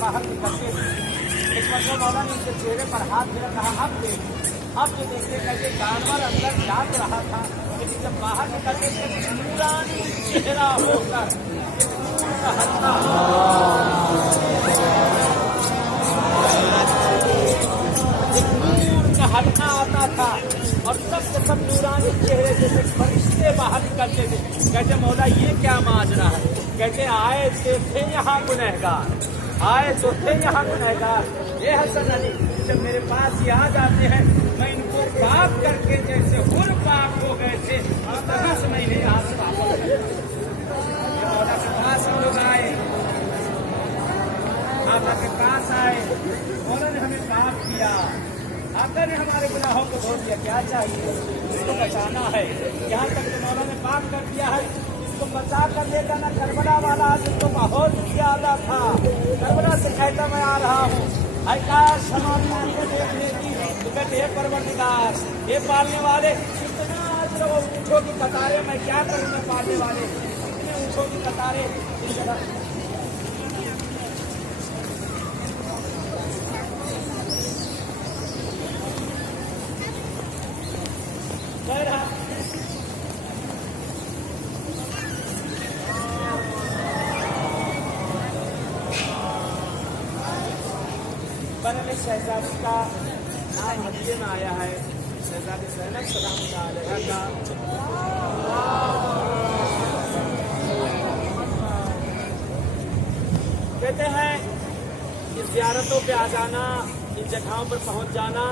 बाहर निकलते थे। इस मतलब मौला ने उनके चेहरे पर हाथ फेरा, कहा अब जो देखते कहते जानवर अंदर जाग रहा था, लेकिन जब बाहर निकलते थे नूरानी चेहरा होकर हल्का आता था और सब नूरानी चेहरे जैसे फरिश्ते बाहर निकलते थे। कहते मौला ये क्या माजरा है? कहते आए थे यहाँ गुनहगार, आए तो थे यहाँ गुनहगार। ये हसन अली जब मेरे पास यहाँ जाते हैं मैं इनको पाप करके जैसे हुर पाप हो गए थे तभी से मैं इन्हें यहाँ से वापस मौला के पास हम लोग आए, माता के पास आए। मौला ने हमें पाप किया, आका ने हमारे गुनाहों को धो दिया, क्या चाहिए? इसको बचाना है। यहाँ तक कि मौला ने पाप कर दिया है, इसको बचा कर ले जाना। करबला वाला जिसको बहुत ज्यादा था, करबला से कहता मैं आ रहा हूँ, काश हमारी आंखें देख लेती तो कहते हे परवरदिगार, हे पालने वाले, इतना आज ऊँटों की कतारें मैं क्या करूँ? मैं पालने वाले इतने ऊँटों की कतारें इस जगह बनने शहजादी का नाम हदीये में आया है, शहजादी ज़ैनब सलामुल्लाह अलैहा का। कहते हैं कि ज़ियारतों पे आ जाना, इन जगहों पर पहुंच जाना